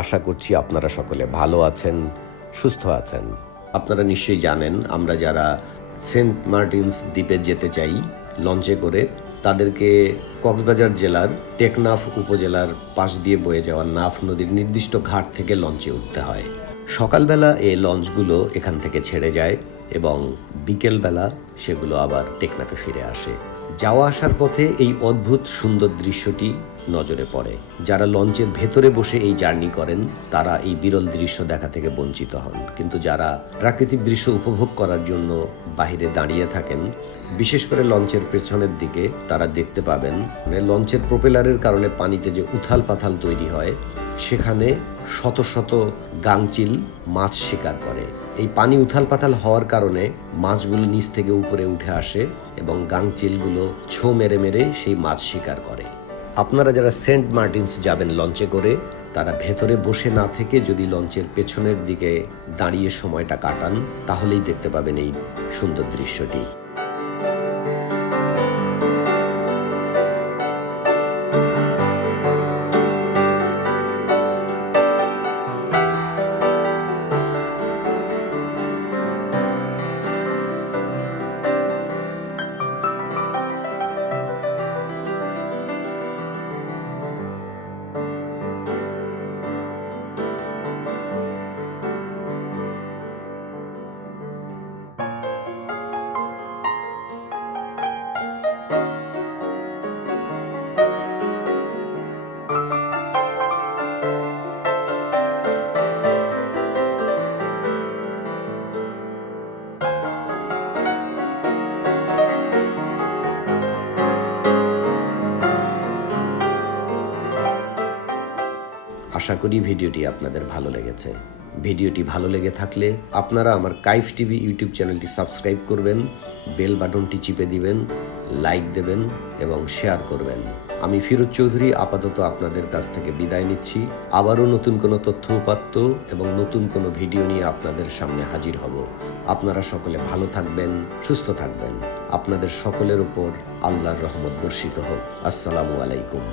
আশা করছি আপনারা সকলে ভালো আছেন, সুস্থ আছেন। আপনারা নিশ্চয়ই জানেন, আমরা যারা সেন্ট মার্টিনস দ্বীপে যেতে চাই লঞ্চে করে, তাদেরকে কক্সবাজার জেলার টেকনাফ উপজেলার পাশ দিয়ে বয়ে যাওয়া নাফ নদীর নির্দিষ্ট ঘাট থেকে লঞ্চে উঠতে হয়। সকালবেলা এই লঞ্চগুলো এখান থেকে ছেড়ে যায় এবং বিকেলবেলা সেগুলো আবার টেকনাফে ফিরে আসে। যাওয়া আসার পথে এই অদ্ভুত সুন্দর দৃশ্যটি নজরে পড়ে। যারা লঞ্চের ভেতরে বসে এই জার্নি করেন তারা এই বিরল দৃশ্য দেখা থেকে বঞ্চিত হন, কিন্তু যারা প্রাকৃতিক দৃশ্য উপভোগ করার জন্য বাহিরে দাঁড়িয়ে থাকেন, বিশেষ করে লঞ্চের পেছনের দিকে, তারা দেখতে পাবেন লঞ্চের প্রোপেলারের কারণে পানিতে যে উথাল পাথাল তৈরি হয়, সেখানে শত শত গাংচিল মাছ শিকার করে। এই পানি উথাল পাথাল হওয়ার কারণে মাছগুলো নিচ থেকে উপরে উঠে আসে এবং গাংচিলগুলো ছো মেরে মেরে সেই মাছ শিকার করে। আপনারা যারা সেন্ট মার্টিনস যাবেন লঞ্চে করে, তারা ভেতরে বসে না থেকে যদি লঞ্চের পেছনের দিকে দাঁড়িয়ে সময়টা কাটান, তাহলেই দেখতে পাবেন এই সুন্দর দৃশ্যটি। আশা করি ভিডিওটি আপনাদের ভালো লেগেছে। ভিডিওটি ভালো লেগে থাকলে আপনারা আমার কাইফ টিভি ইউটিউব চ্যানেলটি সাবস্ক্রাইব করবেন, বেল বাটনটি চিপে দিবেন, লাইক দেবেন এবং শেয়ার করবেন। আমি ফিরোজ চৌধুরী আপাতত আপনাদের কাছ থেকে বিদায় নিচ্ছি। আবারও নতুন কোনো তথ্য উপাত্ত এবং নতুন কোনো ভিডিও নিয়ে আপনাদের সামনে হাজির হব। আপনারা সকলে ভালো থাকবেন, সুস্থ থাকবেন। আপনাদের সকলের উপর আল্লাহর রহমত বর্ষিত হোক। আসসালামু আলাইকুম।